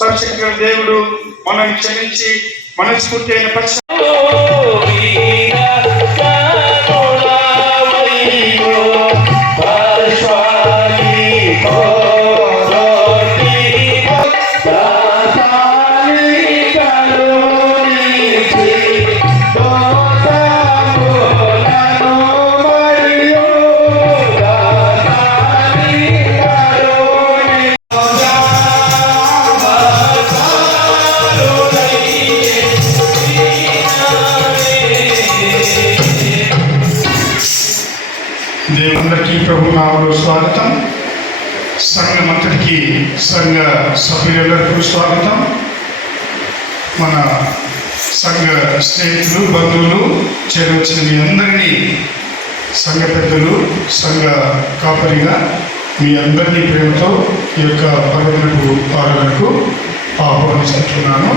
సర్వశక్తుల దేవుడు మనల్ని క్షమించి మనస్ఫూర్తి అయిన పక్ష దేవుందరికీ ప్రభు నామములో స్వాగతం. సంఘమంతటికి, సంఘ సభ్యులందరికీ స్వాగతం. మన సంఘ స్నేహితులు, బంధువులు చేరవచ్చిన మీ అందరినీ, సంఘ పెద్దలు, సంఘ కాపరిగా మీ అందరినీ ప్రేమతో ఈ యొక్క పర్వదినపు ఆరాధనకు ఆహ్వానిస్తున్నాను.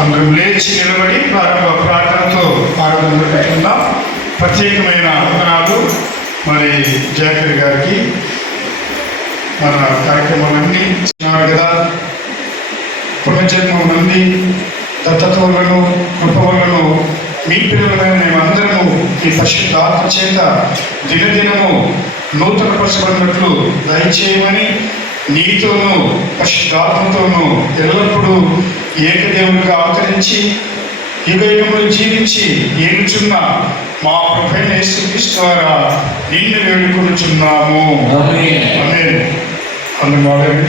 అందరూ లేచి నిలబడి ప్రారంభ ప్రార్థనతో ఆరాధన పెట్టుకుందాం. ప్రత్యేకమైన వందనాలు మరి జాకర్ గారికి. మన కార్యక్రమాలన్నీ చిన్నారు కదా, పునర్జన్మ నుండి దత్తత్వాలను, కృపవలను మీ పిల్లలమైన మేమందరము ఈ పరిశుద్ధ ఆత్మ చేత దినదినము నూతనపరచబడినట్లు దయచేయమని, నీతోనూ పరిశుద్ధాత్మతోనూ ఎల్లప్పుడూ ఏకదేవునిగా అవతరించి యుగయుగములు జీవించి ఏలుచున్న మా ప్రభువైన యేసుక్రీస్తు ద్వారా నిన్ను వేడుకొనుచున్నాము. ఆమేన్. అందువల్ల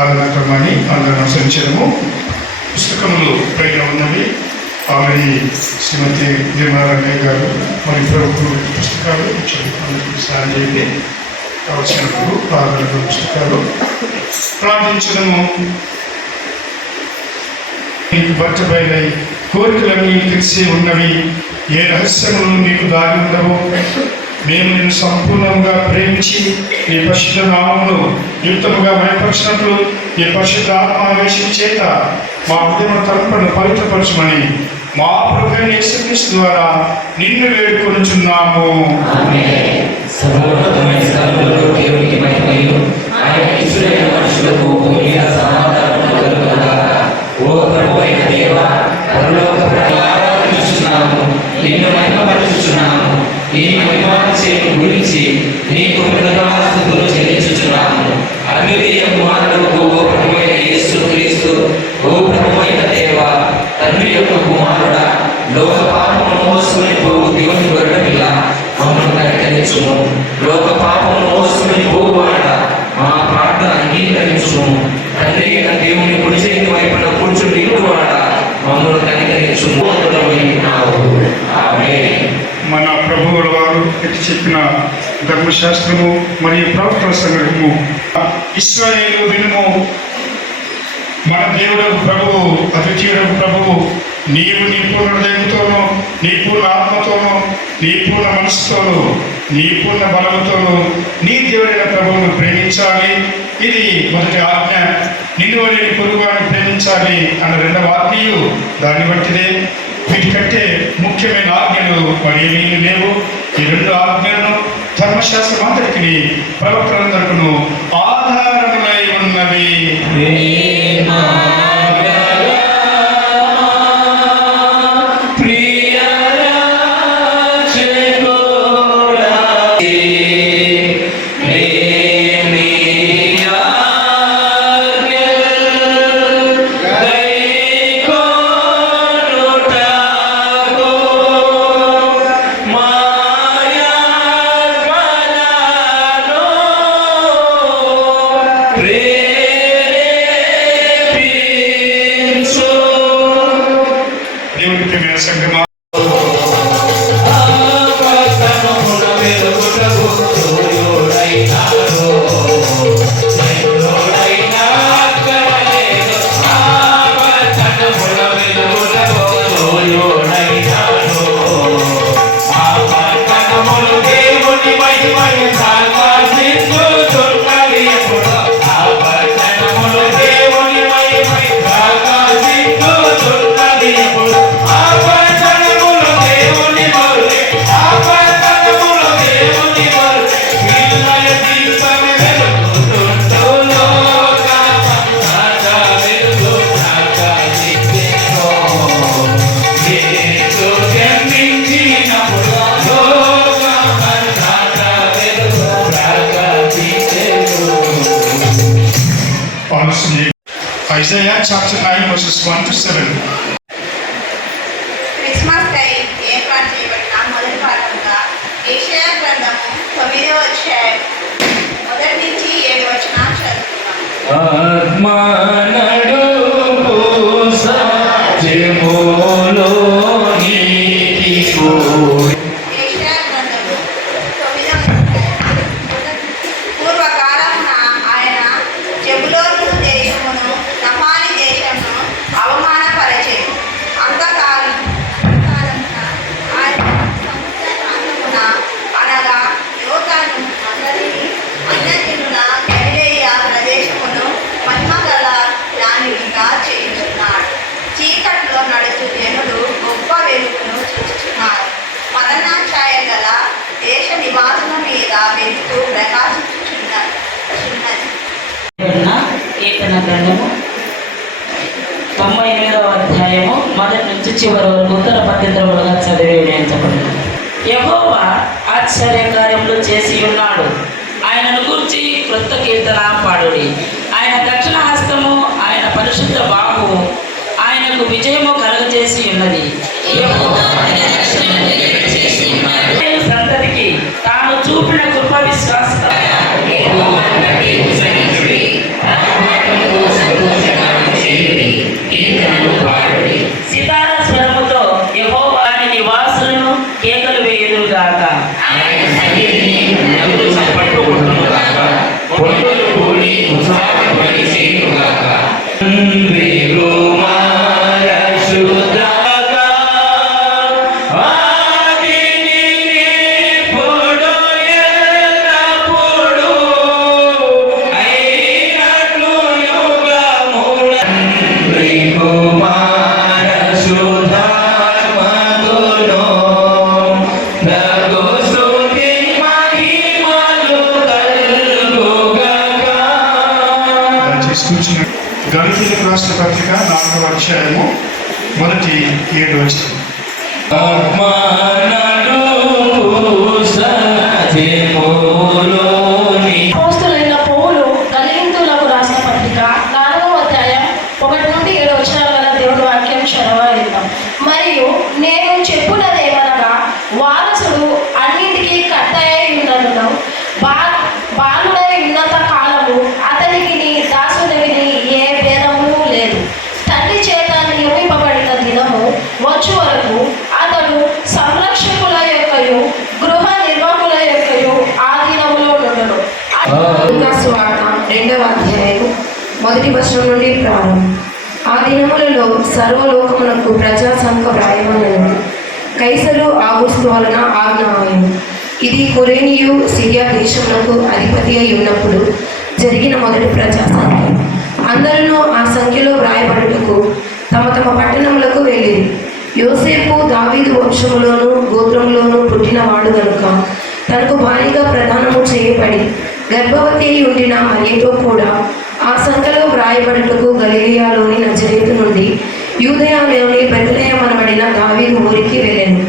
ఆరాధనక్రమాన్ని అందరం అనుసరించడము. పుస్తకములు పైన ఉన్నవి. ఆమె శ్రీమతి నిర్మలారాణయ్య గారు మరి ప్రభుత్వ పుస్తకాలు అందరికీ సాయం చేయండి. కావలసినప్పుడు ఆరాధన పుస్తకాలు ప్రార్థించడము. మీకు బట్టబయలై కోరికలన్నీ తెలిసి ఉన్నవి, ఏ రహస్యములు మీకు దాగి ఉండవు. మేము నిన్ను సంపూర్ణంగా ప్రేమించి నీ పరిశుద్ధ నామమును యుక్తముగా మయపరిచినట్లు నీ పరిశుద్ధ ఆత్మావేశం చేత మా హృదయ తలంపులను పవిత్రపరచమని మా ప్రభువైన యేసుక్రీస్తు ద్వారా నిన్ను వేడుకొనుచున్నాము. కనికరించుము. లోక పాపమును మోసుకుని పోవాడ మా ప్రార్థన అంగీకరించుము. తండ్రి అయిన దేవుని కుడి చేతి వైపున కూర్చుని వాడ మమ్మల్ని కనికరించుము. ఆమేన్. మన ప్రభువుల వారు ఎట్టి చెప్పిన ధర్మశాస్త్రము మరియు ప్రవక్తల సంగ్రహము. ఇశ్రాయేలు వినుము, మన దేవుడకు ప్రభువు, అద్వితీయుడకు ప్రభువు, నీవు నీ పూర్ణ హృదయంతోనూ, నీ పూర్ణ ఆత్మతోనూ, నీ పూర్ణ మనసుతోనూ, నీ పూర్ణ బలముతోనూ నీ దేవుడైన ప్రభువును ప్రేమించాలి. ఇది మొదటి ఆజ్ఞ. నిన్ను వలె నీ పొరుగువాడిని ప్రేమించాలి అన్న రెండవ ఆజ్ఞయు దాన్ని బట్టిదే. వీటికంటే ముఖ్యమైన ఆజ్ఞలు మరేమీ లేవు. ఈ రెండు ఆజ్ఞలను ధర్మశాస్త్రం అంతటికి ప్రవక్తలందరికీ ఆధారములై ఉన్నవి. దేవుని ప్రియమైన సంగమా, Isaiah chapter 9 verses 1 to 7. Christmas time ఏర్పాటు చేయబడిన మొదటి భాగంగా యెషయా గ్రంథము 9వ అధ్యాయం 1 నుంచి 7 వచనాలు చదువుతున్నాము. యెషయా గ్రంథము 9వ అధ్యాయం. పూర్వకాలమున ఆయన జెబులోను దేశమును నఫ్తాలి దేశమును అవమానపరచెను. అంతకాలమున ఆయన సముద్ర ప్రాంతమున అనగా యోర్దాను అన్యజనుల గలిలయ ప్రదేశమును మహిమగల దానిగా చేయుచున్నాడు. చీకట్లో నడుచు జనులు గొప్ప వెలుగును చూచుచున్నారు. మరణఛాయ గల దేశ నివాసుల మీద వెలుగు ప్రకాశించుచున్నది. కీర్తన గ్రంథము 98వ అధ్యాయము 1 నుంచి చివరి వరకు ఉత్తర పద్ధతులుగా చదివి వినియోగించబడింది. యెహోవా ఆశ్చర్యకార్యములు చేసి ఉన్నాడు. ఆయనను గూర్చి క్రొత్త కీర్తన పాడుడి. ఆయన దక్షిణ హస్తము, ఆయన పరిశుద్ధ బాహు ఆయనకు విజయము కలుగజేసి ఉన్నది. సంతతికి తాను చూపిన కృప విశ్వాస సితార స్వరముతో యెహోవా నివాసులను కేకలు వేయుదురుగాక. గలతీయులకు రాసిన పత్రిక 4వ అధ్యాయము 1-7 వచనం. అపోస్తలుడైన పౌలు గలతీయులకు రాసిన పత్రిక 4వ అధ్యాయం 1 నుండి 7 వచనాల గల దేవుడి వాక్యం చదవగలుగుతాం. మరియు నేను చెప్పున్నదేమనగా వారసుడు అన్నింటికీ కర్త అయి వచనం నుండి ప్రారంభం. ఆ దినములలో సర్వలోకమునకు ప్రజాసంఘ వ్రాయమనను కైసరు ఆగుస్తు వలన ఆజ్ఞ ఆయను. ఇది కురేనియు సిరియా దేశములకు అధిపతి అయి ఉన్నప్పుడు జరిగిన మొదటి ప్రజాసంఘం. అందరూ ఆ సంఖ్యలో వ్రాయబడుటకు తమ తమ పట్టణములకు వెళ్ళిరి. యోసేపు దావీదు వంశములోను గోత్రములోను పుట్టినవాడు కనుక తనకు భారీగా ప్రదానము చేయబడి గర్భవతి అయి ఉండిన మరియతో కూడా ఆ సంఖ్యలో వ్రాయబడుటకు గలిలయలోని నజరేతు నుండి యూదయలోని బెత్లెహేము అనబడిన దావీదు ఊరికి వెళ్ళెను.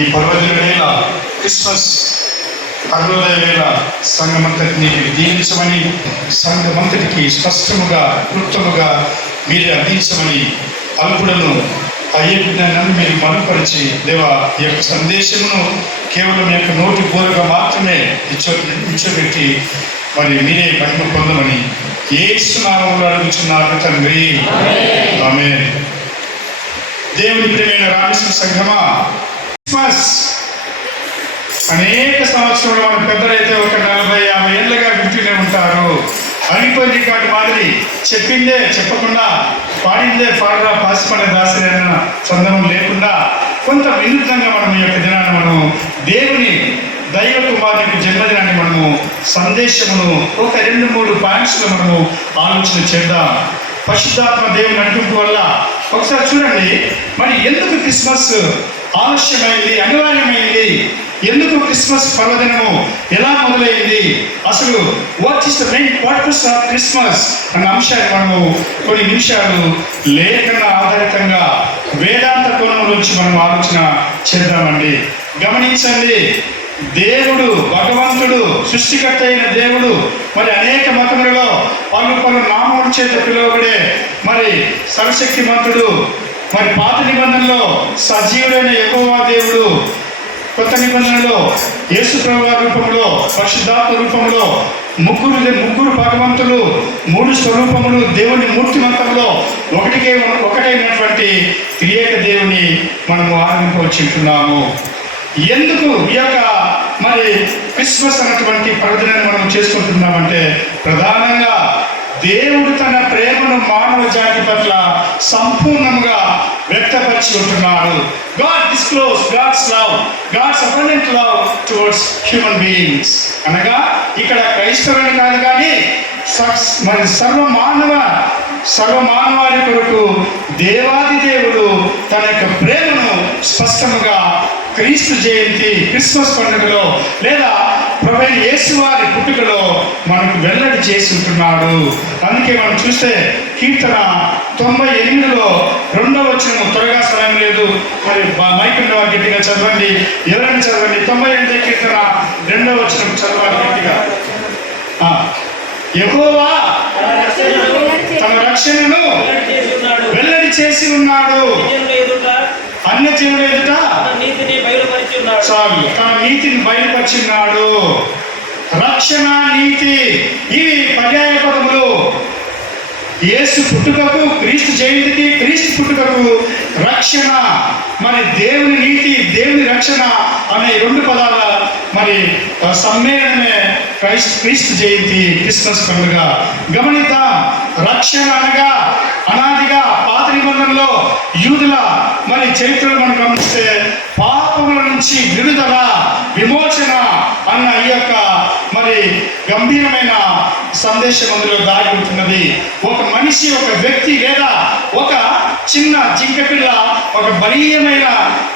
ఈ పర్వదిన వేళ క్రిస్మస్ అరుణోదయ వేళ సంఘమంతటిని దీవించమని, సంఘమంతటికి స్పష్టముగా క్లుప్తముగా మీరే అందించమని అల్పుడను అయ్యే విజ్ఞానాన్ని మీరు మనుపరిచి దేవా ఈ యొక్క సందేశమును కేవలం యొక్క నోటి బోరుగా మాత్రమే ఇచ్చోబెట్టి మరి మీరే మహిమ పొందమని యేసు నామములో అడుగుచున్నాను తండ్రి, ఆమేన్. దేవుని ప్రియమైన రామకృష్ణ సంఘమా, క్రిస్మస్ అనేక సంవత్సరాలు మన పెద్దలైతే ఒక 40-50 ఏళ్ళుగా వింటూనే ఉంటారు. అలిపోయి రికార్డు మాదిరి చెప్పిందే చెప్పకుండా, పాడిందే పాడరా పాసిపడే దాసరి అన్న సందర్భం లేకుండా కొంత వినూత్నంగా మనం ఈ యొక్క దినాన్ని మనం దేవుని దైవ కుమారునికి జన్మదినాన్ని మనము సందేశమును ఒక 2-3 పాయింట్స్లో మనము ఆలోచన చేద్దాం. పరిశుద్ధాత్మ దేవుని నడిపింపు వల్ల ఒకసారి చూడండి, మరి ఎందుకు క్రిస్మస్ ఆలస్యమైంది, అనివార్యమైంది, ఎందుకు క్రిస్మస్ పర్వదినము ఎలా మొదలైంది, అసలు what is the main purpose of Christmas అన్న అంశాన్ని మనము కొన్ని నిమిషాలు లేఖన ఆధారితంగా వేదాంత కోణం నుంచి మనం ఆలోచన చేద్దామండి. గమనించండి, దేవుడు భగవంతుడు సృష్టికర్త అయిన దేవుడు మరి అనేక మతములలో పలు నామముల చేత పిలువబడే మరి సర్వశక్తిమంతుడు, మరి పాత నిబంధనలో సజీవుడైన యెహోవా దేవుడు, కొత్త నిబంధనలో యేసు ప్రభువు రూపంలో పరిశుద్ధాత్మ రూపంలో ముగ్గురు భగవంతులు 3 స్వరూపములు దేవుని మూర్తిమంతంలో ఒకటైనటువంటి త్రియేక దేవుని మనము ఆరంభించుకుంటున్నాము. ఎందుకు ఈ యొక్క మరి క్రిస్మస్ అన్నటువంటి పర్వదినాన్ని మనం చేసుకుంటున్నామంటే ప్రధానంగా దేవుడు తన ప్రేమను మానవ జాతి పట్ల సంపూర్ణంగా వ్యక్తపరిచి ఉంటున్నాడు. God disclosed God's love, God's abundant love towards human beings. అనగా ఇక్కడ క్రైస్తవుని కాదు కానీ మరి సర్వమానవాళి కొరకు దేవాది దేవుడు తన యొక్క ప్రేమను స్పష్టంగా క్రీస్తు జయంతి క్రిస్మస్ పండుగలో లేదా ప్రభువైన యేసు వారి పుట్టుకలో మనకు వెల్లడి చేసి ఉంటున్నాడు. అందుకే మనం చూస్తే కీర్తన 98లో 2వ వచనము, త్వరగా సమయం లేదు, మరి మైక్ ఉన్న వారు గట్టిగా చదవండి, ఎవరైనా చదవండి. 98 కీర్తన 2వ వచనం చదవాలి గట్టిగా. యెహోవా తన రక్షణను వెల్లడి చేసి ఉన్నాడు, అన్యజనుల ఎదుట చాలు తన నీతిని బయలుపరిచిన్నాడు. రక్షణ, నీతి ఇవి పర్యాయ పదములు. యేసు పుట్టుకకు, క్రీస్తు జయంతికి, క్రీస్తు పుట్టుకకు రక్షణ, మరి దేవుని నీతి, దేవుని రక్షణ అనే 2 పదాల మరి సమ్మేళనమే క్రీస్తు జయంతి క్రిస్మస్ పండుగ. గమనిద్దాం, రక్షణ అనగా అనాదిగా పాత నిబంధనలో యూదుల మరి చరిత్రలు మనం గమనిస్తే పాపముల నుంచి విడుదల, విమోచన అన్న ఈ యొక్క మరి గంభీరమైన సందేశం అందులో దాగి ఉంటున్నది. ఒక మనిషి, ఒక వ్యక్తి లేదా ఒక చిన్న జింక పిల్ల ఒక బలీయమైన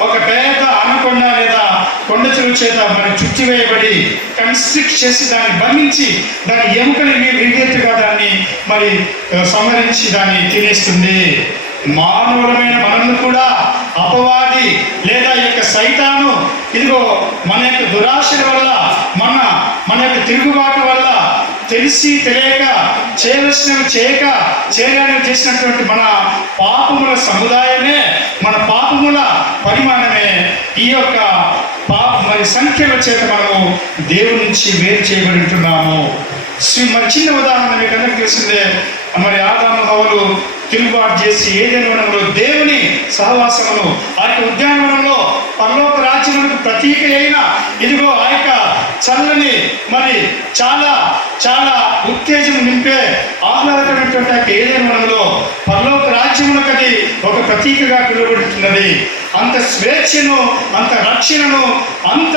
ఒక పెద్ద అనకొండ లేదా కొండ చెరువు చేత మరి చుట్టివేయబడి కన్స్ట్రిక్ట్ చేసి దాన్ని బంధించి దాని ఎముకని విరిగెత్తుగా దాన్ని మరి సంహరించి దాన్ని తినేస్తుంది. మానవులమైన మనల్ని కూడా అపవాది లేదా ఈ యొక్క సైతాను ఇదిగో మన యొక్క దురాశల వల్ల మన యొక్క తిరుగుబాటు వల్ల తెలిసి తెలియక చేయవలసినవి చేయక చేయడానికి చేసినటువంటి మన పాపముల సముదాయమే, మన పాపముల పరిమాణమే ఈ యొక్క మరి సంఖ్యల చేత మనము దేవుడి నుంచి వేరు చేయబడి ఉంటున్నాము. మరి చిన్న ఉదాహరణ మీకు అందరికీ తెలిసిందే, మరి ఆదాము హవ్వలు తిరుగుబాటు చేసి ఏదైనా వనంలో దేవుని సహవాసమును, ఆ యొక్క ఉద్యానవనంలో పరలోక రాజ్యములకు ప్రతీక అయిన ఇదిగో ఆ యొక్క చల్లని మరి చాలా చాలా ఉత్తేజం నింపే ఆహ్లాదకరమైనటువంటి ఏదైనా వనంలో పరలోక రాజ్యములకు అది ఒక ప్రతీకగా పిలువబడుతున్నది. అంత స్వేచ్ఛను, అంత రక్షణను, అంత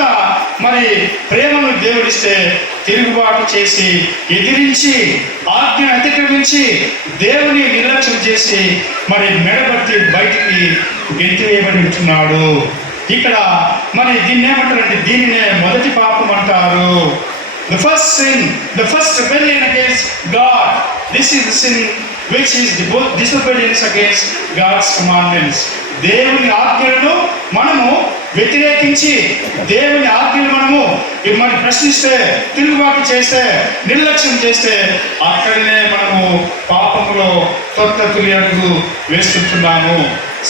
మరి ప్రేమను దేవుడిస్తే తిరుగుబాటు చేసి ఎదిరించి ఆజ్ఞను అతిక్రమించి దేవుని నిర్లక్ష్యం చేసి మరి మెడబట్టి బయటికి గెంటివేయబడి ఉంటున్నాడు. ఇక్కడ మరి దీన్ని ఏమంటారంటే దీనినే మొదటి పాపం అంటారు. The first sin, the first rebellion against God. This is the sin which is disobedience against God's commandments. దేవుని ఆజ్ఞలను మనము వ్యతిరేకించి దేవుని ఆజ్ఞలు మనము మరి ప్రశ్నిస్తే, తిరుగుబాటు చేస్తే, నిర్లక్ష్యం చేస్తే అక్కడనే మనము పాపములో కొత్త తులియకు వేస్తుంటున్నాము.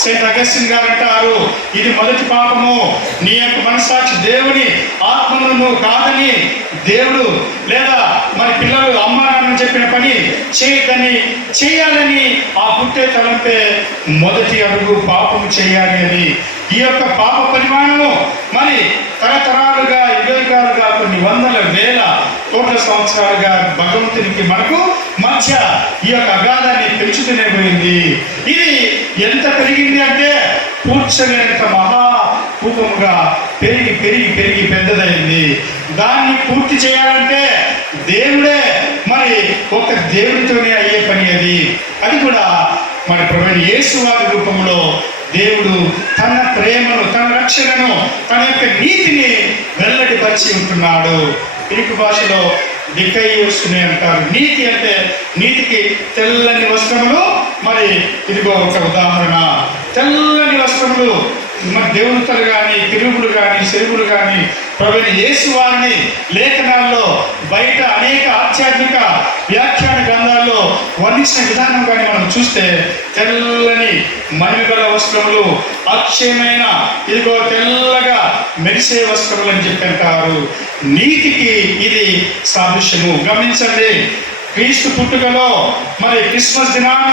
సెయింట్ అగస్టిన్ గారు అంటారు, ఇది మొదటి పాపము. నీ యొక్క మనసాక్షి దేవుని ఆత్మను నువ్వు కాదని, దేవుడు లేదా మరి పిల్లలు అమ్మ నాన్న చెప్పిన పని చేయదని చేయాలని ఆ పుట్టే తలంపే మొదటి అడుగు పాపము చేయాలి అని. ఈ యొక్క పాప పరిమాణము మరి తరతరాలుగా యుగాలుగా కొన్ని వందల వేల కోట్ల సంవత్సరాలుగా భగవంతునికి మనకు మధ్య ఈ యొక్క అగాధాన్ని పెంచుతూనే పోయింది. ఇది ఎంత పెరిగింది అంటే పూడ్చలేనంత మహాకూపముగా పెరిగి పెరిగి పెరిగి పెద్దదైంది. దాన్ని పూర్తి చేయాలంటే దేవుడే మరి ఒక దేవుడితోనే అయ్యే పని అది. అది కూడా మరి ప్రభువైన యేసు వారి రూపంలో దేవుడు తన ప్రేమను, తన రక్షణను, తన యొక్క నీతిని వెల్లడిపరిచి ఉంటున్నాడు. గ్రీకు భాషలో డికైయోసుని అంటారు. నీతి అంటే నీతికి తెల్లని వస్త్రములు. మరి ఇదిగో ఒక ఉదాహరణ, తెల్లని వస్త్రములు మరి దేవతలు కానీ, కిరుబులు కానీ, శరీరులు కానీ ప్రభువైన యేసు వారిని లేఖనాల్లో బయట అనేక ఆధ్యాత్మిక వ్యాఖ్యాన గ్రంథాల్లో వర్ణించిన విధానం కానీ మనం చూస్తే తెల్లని మణిగల వస్త్రములు, అక్షయమైన ఇదిగో తెల్లగా మెరిసే వస్త్రములు అని చెప్పి అంటారు. నీతికి ఇది సాదృశ్యము. గమనించండి, క్రీస్తు పుట్టుకలో మరి క్రిస్మస్ దినాన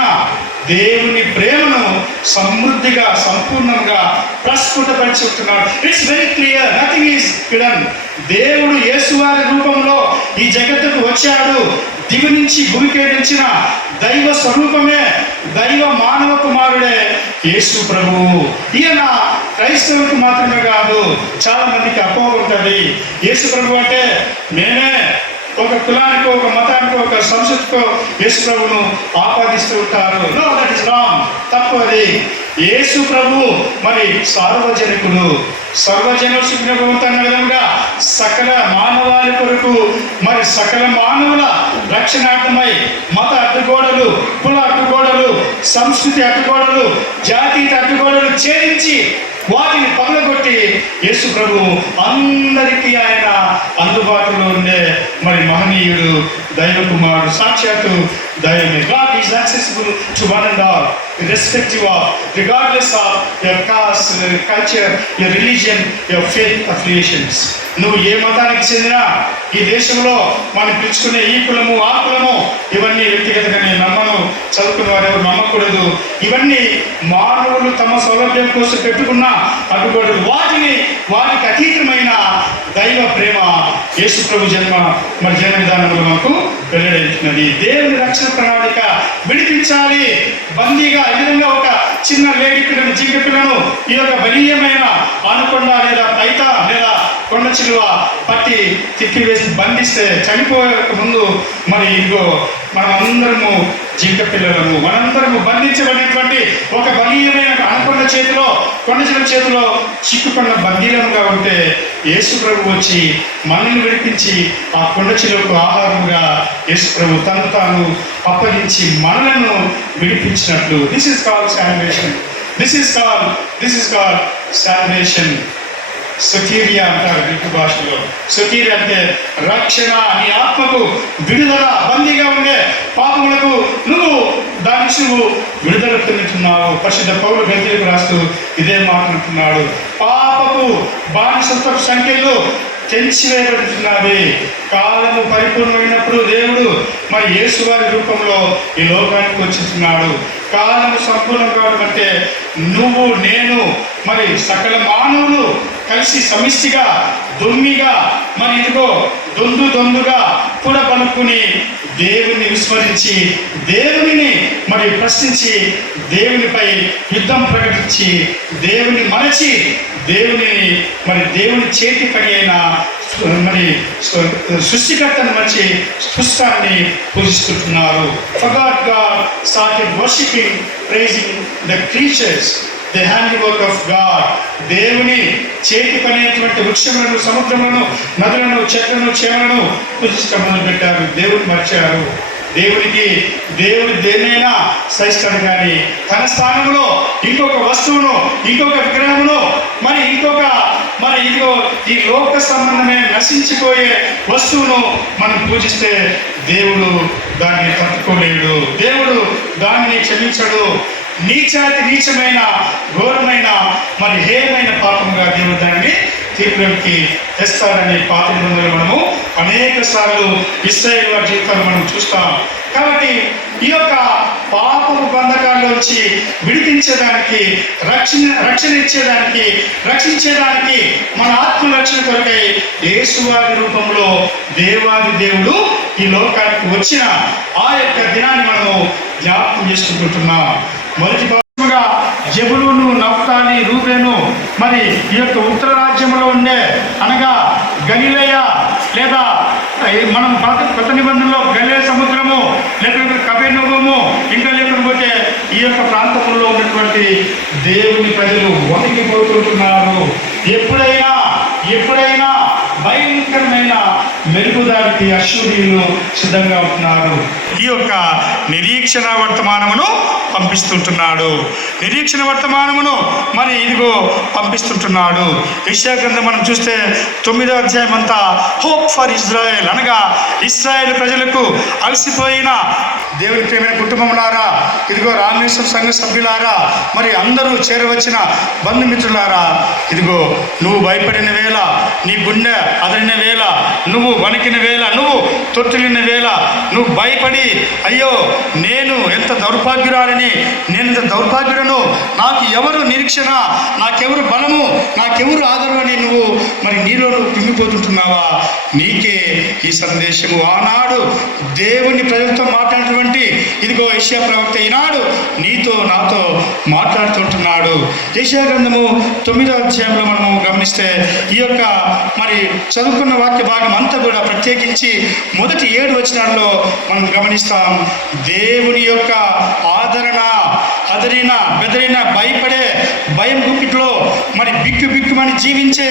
దేవుని ప్రేమను సమృద్ధిగా సంపూర్ణంగా ప్రస్ఫుటపరిచి ఉంటున్నాడు. It's very clear, nothing is hidden. దేవుడు యేసువారి రూపంలో ఈ జగత్తుకు వచ్చాడు. దిగు నుంచి భూమికి దించిన దైవ స్వరూపమే, దైవ మానవ కుమారుడే యేసు ప్రభువు. ఈయన క్రైస్తవులకు మాత్రమే కాదు, చాలా మందికి అపోహ ఉంటుంది. యేసు ప్రభు అంటే మేమే ఒక కులానికో, ఒక మతానికో, ఒక సంస్కృతికో యేసు ప్రభువును ఆపాదిస్తూ ఉంటారు. నో, దట్ ఇస్ రాంగ్, తప్పు అది. యేసు ప్రభు మరి సార్వజనికులు, సర్వజనుడు అన్న విధంగా సకల మానవాళి కొరకు మరి సకల మానవుల రక్షణార్థమై మత అడ్డుగోడలు, కుల అడ్డుగోడలు, సంస్కృతి అడ్డుగోడలు, జాతీయ అడ్డుగోడలు ఛేదించి వాటిని పగలగొట్టి యేసు ప్రభు అందరికీ ఆయన అందుబాటులో ఉండే మరి మహనీయుడు, దైవ కుమారుడు, సాక్షాత్తు దైవమే. God is accessible to one and all, irrespective of, regardless of your caste, your culture, your religion, your faith affiliations. నువ్వు ఏ మతానికి చెందినా, ఈ దేశంలో మనం పిలుచుకునే ఈ కులము ఆ కులము ఇవన్నీ వ్యక్తిగతంగా నేను నమ్మను, చదువుకున్న వారు ఎవరు నమ్మకూడదు. ఇవన్నీ మానవులు తమ సౌలభ్యం కోసం పెట్టుకున్న అడ్డుగోడలు. వాటికి అతీతమైన దైవ ప్రేమ యేసు ప్రభు జన్మ విధానంలో మనకు వెల్లడవుతున్నది. దేవుని రక్షణ ప్రణాళిక విడిపించాలి. బందీగా ఈ విధంగా ఒక చిన్న లేడి పిల్లను, జింక పిల్లను ఈ యొక్క బలీయమైన ఆనకొండ లేదా పైత లేదా కొండ చిలువ పట్టి తిప్పివేసి బంధిస్తే చనిపోయే ముందు మరి ఇదిగో మనమందరము జింక పిల్లలను, మనందరము బంధించబడినటువంటి ఒక బలీయమైన అనకొండ చేతిలో, కొండ చిలువ చేతిలో చిక్కుకున్న బందీలముగా ఉంటే యేసు ప్రభు వచ్చి మనల్ని విడిపించి ఆ కొండ చిలువకు ఆహారముగా యేసు ప్రభు తను తాను అప్పగించి మనలను విడిపించినట్లు. This is called salvation. This is called salvation. సొటీరియా అంటారు గ్రీకు భాషలో. సొటీరియా అంటే రక్షణ. నీ ఆత్మకు విడుదల. బందీగా ఉండే పాపములకు దాని నుంచి నువ్వు విడుదల పొందుతున్నావు. పరిశుద్ధ పౌలు గద్యులకు రాస్తూ ఇదే మాట్లాడుతున్నాడు. పాపపు బానిసత్వ సంఖ్యలు తెంచివేయబడుతున్నవి. కాలము పరిపూర్ణమైనప్పుడు దేవుడు మరి యేసువారి రూపంలో ఈ లోకానికి వచ్చుతున్నాడు. కాలము సంపూర్ణం కావడం అంటే నువ్వు, నేను, మరి సకల మానవులు కలిసి సమిష్టిగా దొమ్మిగా మరి ఇదిగో దొందుగా పుడపనుకుని దేవుని విస్మరించి, దేవునిని మరి ప్రశ్నించి, దేవునిపై యుద్ధం ప్రకటించి, దేవుని మరచి, దేవుని చేతి పని అయిన మరి సృష్టికర్తను మరచి సృష్టాన్ని పూజిస్తుంటున్నారు. Forgot God, started worshiping, praising the creatures, the handiwork of God. దేవుని చేతి పని అయినటువంటి వృక్షములను, సముద్రములను, నదులను, చెట్లను, చేమలను పూజించడం మొదలుపెట్టారు. దేవుని మర్చారు. దేవుడు దేన్నైనా సహిస్తాడు, కానీ తన స్థానంలో ఇంకొక వస్తువును, ఇంకొక విగ్రహమును, మరి ఇదిగో ఈ లోక సంబంధమైన నశించిపోయే వస్తువును మనం పూజిస్తే దేవుడు దాన్ని తట్టుకోలేడు. దేవుడు దాన్ని క్షమించడు. నీచమైన ఘోరమైన మరి హేయమైన పాపంగా దేవుడు దానిని తీర్పులోకి తెస్తాడని పాత నిబంధనలు మనము అనేక సార్లు ఇశ్రాయేలు వారి జీవితాలు మనం చూస్తాం. కాబట్టి ఈ యొక్క పాపపు బంధకాల్లోంచి విడిపించేదానికి, రక్షించేదానికి మన ఆత్మరక్షణ కొరకై యేసువారి రూపంలో దేవాది దేవుడు ఈ లోకానికి వచ్చిన ఆ యొక్క దినాన్ని మనము జ్ఞాపకం చేసుకుంటున్నాం. మొదటి భాగంగా జెబులూను, నఫ్తాలి, రూబేను మరి ఈ యొక్క ఉత్తర రాజ్యంలో ఉండే అనగా గలిలయ లేదా మనం కొత్త నిబంధనలో గలిలయ సముద్రము లేకపోతే కపెర్నహూము ఇంకా లేకపోతే ఈ యొక్క ప్రాంతంలో ఉన్నటువంటి దేవుని ప్రజలు వణికిపోతుంటున్నారు. ఎప్పుడైనా భయంకరమైన మెరుగుదారికి అశ్వరీయులు సిద్ధంగా ఉంటున్నారు. ఈ యొక్క నిరీక్షణ వర్తమానమును పంపిస్తుంటున్నాడు. మరి ఇదిగో పంపిస్తుంటున్నాడు. యెషయా గ్రంథం మనం చూస్తే 9వ అధ్యాయం అంతా హోప్ ఫర్ ఇజ్రాయెల్ అనగా ఇశ్రాయేల్ ప్రజలకు అలసిపోయిన దేవుని ప్రేమైన కుటుంబములారా, ఇదిగో రామేశ్వర సంఘ సభ్యులారా, మరి అందరూ చేరవచ్చిన బంధుమిత్రులారా, ఇదిగో నువ్వు భయపడిన వేళ, నీ గుండె అదరిన వేళ, నువ్వు వణికిన వేళ, నువ్వు తొట్టిలిన వేళ, నువ్వు భయపడి అయ్యో నేను ఎంత దౌర్భాగ్యుడను, నాకు ఎవరు నిరీక్షణ, నాకెవరు బలము, నాకెవరు ఆదరణ అని నువ్వు మరి నీలో నువ్వు కుంగిపోతుంటున్నావా? నీకే ఈ సందేశము. ఆనాడు దేవుని ప్రజలతో మాట్లాడినటువంటి ఇదిగో యెషయా ప్రవక్త ఈనాడు నీతో నాతో మాట్లాడుతుంటున్నాడు. యెషయా గ్రంథము 9వ అధ్యాయంలో మనము గమనిస్తే ఈ యొక్క మరి చదువుకున్న వాక్య భాగం అంతా కూడా ప్రత్యేకించి మొదటి 7 వచనాల్లో మనం గమనిస్తాం. దేవుని యొక్క బెదరిన భయపడే భయం గుప్పిట్లో మరి బిక్కుమని జీవించే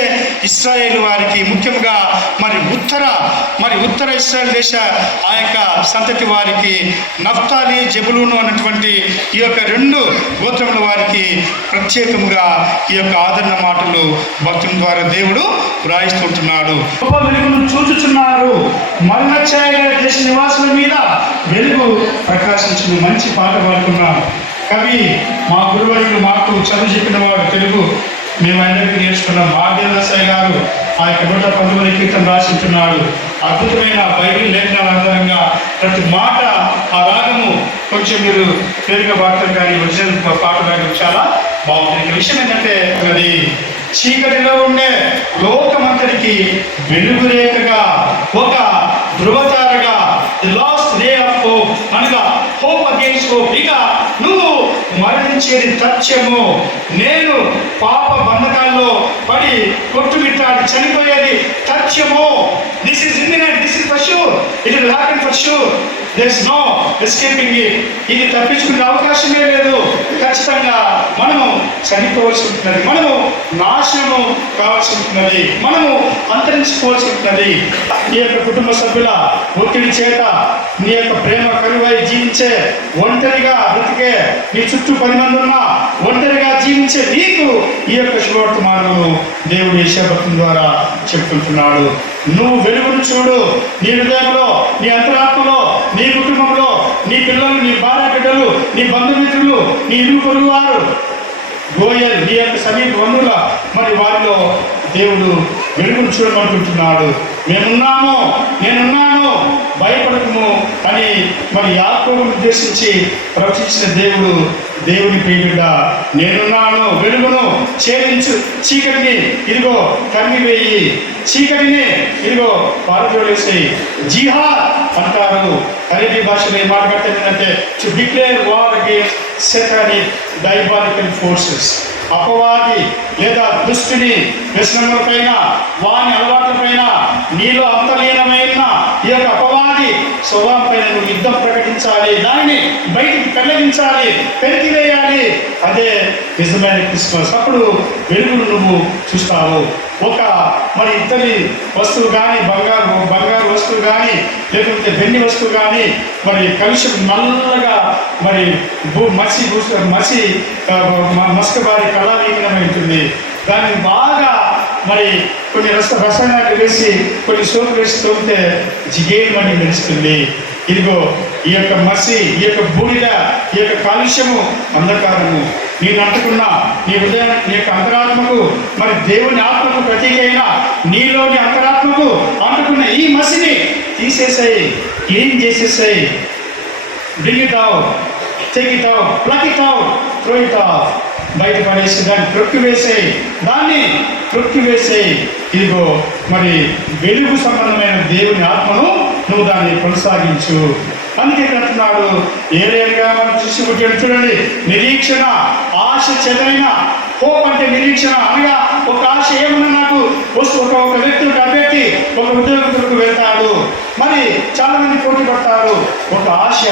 ఇశ్రాయేలు వారికి, ముఖ్యంగా మరి ఉత్తర ఇశ్రాయేల్ దేశ ఆ యొక్క సంతతి వారికి, నఫ్తాలి, జెబులూను అన్నటువంటి ఈ యొక్క 2 గోత్రముల వారికి ప్రత్యేకంగా ఈ యొక్క ఆదరణ మాటలు భక్తుల ద్వారా దేవుడు వ్రాయిస్తుంటున్నాడు. గొప్ప వెలుగును చూచుచున్నారు, మరణ ఛాయ దేశ నివాసుల మీద వెలుగు ప్రకాశించిన మంచి పాట పాడుకున్నాం. కవి మా గురువులు మాకు చదువు చెప్పిన వాడు తెలుగు మేము అందరికీ నేర్చుకున్నాం. భాగ్యదాసయ్య గారు ఆ యొక్క 119 కీర్తన రాసింటున్నాడు. అద్భుతమైన బైబిల్ లేఖనాల ఆధారంగా ప్రతి మాట ఆ రాగము కొంచెం మీరు పేరుగా పాడతారు, కానీ ఒరిజినల్ పాట రాగం చాలా బాగుంది. విషయం ఏంటంటే అది చీకటిలో ఉండే లోకమంతటికి వెలుగురేఖగా, ఒక ధృవతారగా, the last ray of hope అనగా హోప్ అగైన్స్ హోప్. ఇక నువ్వు మరణించేది తథ్యము, నేను పాప బంధకాల్లో పడి కొట్టుమిట్టాడి చనిపోయేది తథ్యము. This is imminent, this is for sure, it will happen for sure, there is no escaping it. ఇది తప్పించుకునే అవకాశమే లేదు. ఖచ్చితంగా మనము చనిపోవలసి ఉంటున్నది, మనము నాశనము కావాల్సి ఉంటున్నది, మనము అంతరించుకోవాల్సి ఉంటున్నది. ఈ యొక్క కుటుంబ సభ్యుల ఒత్తిడి చేత నీ యొక్క ప్రేమ కరువై జీవించే, ఒంటరిగా బ్రతికే, నీ చుట్టూ 10 మంది ఉన్నా ఒంటరిగా జీవించే నీకు ఈ యొక్క శుభవర్తమానమును దేవుడు యెషయా భక్తుని ద్వారా చెప్తుంటున్నాడు. నువ్వు వెలుగును చూడు, నీ హృదయంలో, నీ అంతరాత్మలో, నీ కుటుంబంలో, నీ పిల్లలు, నీ భార్య బిడ్డలు, నీ బంధుమిత్రులు, నీ ఇరుగు పొరుగు వారు, గోయల్, నీ యొక్క సమీప బంధువుల మరి వారిలో దేవుడు వెలుగును చూడమంటుంటున్నాడు. నేనున్నాను భయపడకము అని మరి యాకోబును ఉద్దేశించి ప్రవచించిన దేవుని ప్రియబిడ్డ, నేనున్నాను, వెలుగును ఛేదించు, చీకటిని ఇదిగో కమ్మివేయి, చీకటిని ఇదిగో పారద్రోలేసేయి. జిహాద్ అంటారు అరేబీ భాషలో ఏం మాట్లాడుతుందంటే to declare war against satanic diabolical forces. అపవాది లేదా దుష్టుని వ్యసనములపైన, వాని అలవాట్లపైన, నీలో అంతర్లీనమైన ఈ యొక్క అపవాది స్వభావం పైన నువ్వు యుద్ధం ప్రకటించాలి, దాన్ని బయటికి పెళ్లించాలి, పెరిగివేయాలి. అదే నిజమైన క్రిస్మస్. అప్పుడు వెలుగును నువ్వు చూస్తావు. ఒక మరి ఇత్తడి వస్తువు కానీ, బంగారు వస్తువు కానీ, లేకపోతే వెండి వస్తువు కానీ మరి కలుషం నల్లగా మరి మస్కబారి కళావీకరమై ఉంటుంది. దాన్ని బాగా మరి కొన్ని రసాయనాలు వేసి, కొన్ని సోపు వేసి తోమితే జిగేమని మెరుస్తుంది. ఇదిగో ఈ యొక్క మసి, ఈ యొక్క బూడిద, ఈ యొక్క కాలుష్యము, అంధకారము నేను అంటుకున్న నీ హృదయం, నీ యొక్క అంతరాత్మకు, మరి దేవుని ఆత్మకు ప్రతీక అయిన నీలోని అంతరాత్మకు అంటుకున్న ఈ మసిని తీసేసాయి, క్లీన్ చేసేసాయి. Bring it out, take it out, pluck it out, throw it off, బయట పడేసి దాన్ని ప్రొక్కివేసేయి, దాన్ని ప్రొక్కివేసేయి. ఇదిగో మరి వెలుగు సంబంధమైన దేవుని ఆత్మను నువ్వు దాన్ని కొనసాగించు. అందుకే అంటున్నాడు ఏరియల్గా మనం చూడండి, నిరీక్షణ, ఆశ చెదరైన, హోప్ అంటే నిరీక్షణ అనగా ఒక ఆశ ఏమన్నా నాకు ఒక వ్యక్తులకు అభ్యర్థి ఒక ఉద్యోగస్తులకు వెళ్తాడు, మరి చాలా మంది పోటీ పడతారు. ఒక ఆశ,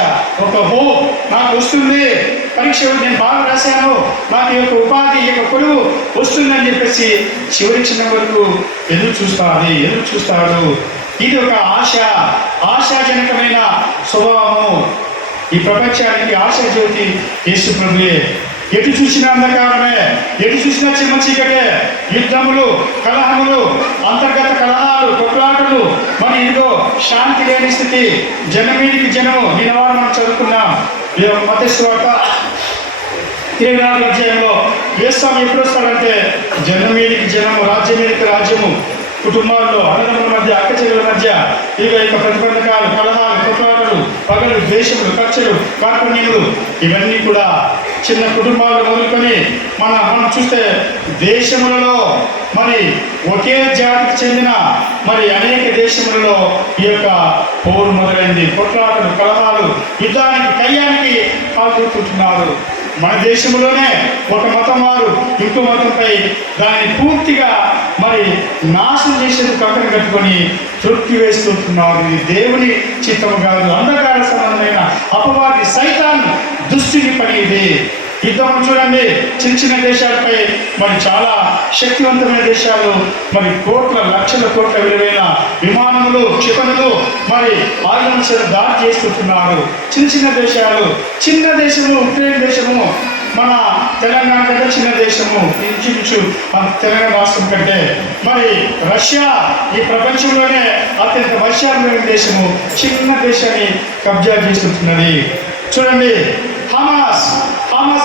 ఒక హోప్ నాకు వస్తుంది, పరీక్ష నేను బాగా రాశాను, నాకు ఈ యొక్క ఉపాధి, ఈ యొక్క కొలువు వస్తుందని చెప్పేసి చివరి చిన్న వరకు ఎదురు చూస్తాడు. ఇది ఒక ఆశాజనకమైన స్వభావము. ఈ ప్రపంచానికి ఆశా జ్యోతి యేసు ప్రభువే. ఎటు చూసిన అంధకారమే, ఎటు చూసిన చిమ్మ చీకటే, యుద్ధములు, కలహములు, అంతర్గత కలహాలు, కొట్లాటలు, మరి ఇదిగో శాంతి లేని స్థితి, జనం మీదికి జనము. నేను మనం చదువుకున్నాం మత్తయి సువార్త 24వ అధ్యాయంలో యేసుస్వామి ఎప్పుడు వస్తాడంటే జనం మీదికి జనము, రాజ్యం మీదకి రాజ్యము, కుటుంబాల్లో అన్నదమ్ముల మధ్య, అక్క చెల్లెల మధ్య ఇక ప్రతిబంధకాలు, కలహాలు, కొట్లాటలు, పగలు, ద్వేషములు, కక్షలు, కార్పణ్యములు, ఇవన్నీ కూడా చిన్న కుటుంబాలు మొదలుకొని మనం చూస్తే దేశములలో మరి ఒకే జాతికి చెందిన మరి అనేక దేశములలో ఈ యొక్క పోరు మొదలైంది. కొట్లాటలు, కలహాలు, యుద్ధానికి, కయ్యానికి పాల్గొంటున్నారు. మన దేశంలోనే ఒక మతం వారు ఇంకో మతంపై దాన్ని పూర్తిగా మరి నాశనం చేసేందుకు కంకణ కట్టుకొని తృప్తి వేస్తుంటున్నారు. ఇది దేవుని చిత్తము కాదు, అంధకార సంబంధమైన అపవాది సైతాన్ దుష్టిని పని ఇది. యుద్ధం చూడండి, చిన్న దేశాలపై మరి చాలా శక్తివంతమైన దేశాలు మరి లక్షల కోట్ల విలువైన విమానములు, క్షిపణులు, మరి ఆయుధం దాడి చేస్తుంటున్నారు. చిన్న దేశాలు, చిన్న దేశము ఉక్రెయిన్ దేశము మన తెలంగాణ కంటే చిన్న దేశము, ఇంచుమించు మన తెలంగాణ రాష్ట్రం కంటే. మరి రష్యా ఈ ప్రపంచంలోనే అత్యంత వర్షాలు దేశము, చిన్న దేశాన్ని కబ్జా చేస్తుంటున్నది. చూడండి, హమాస్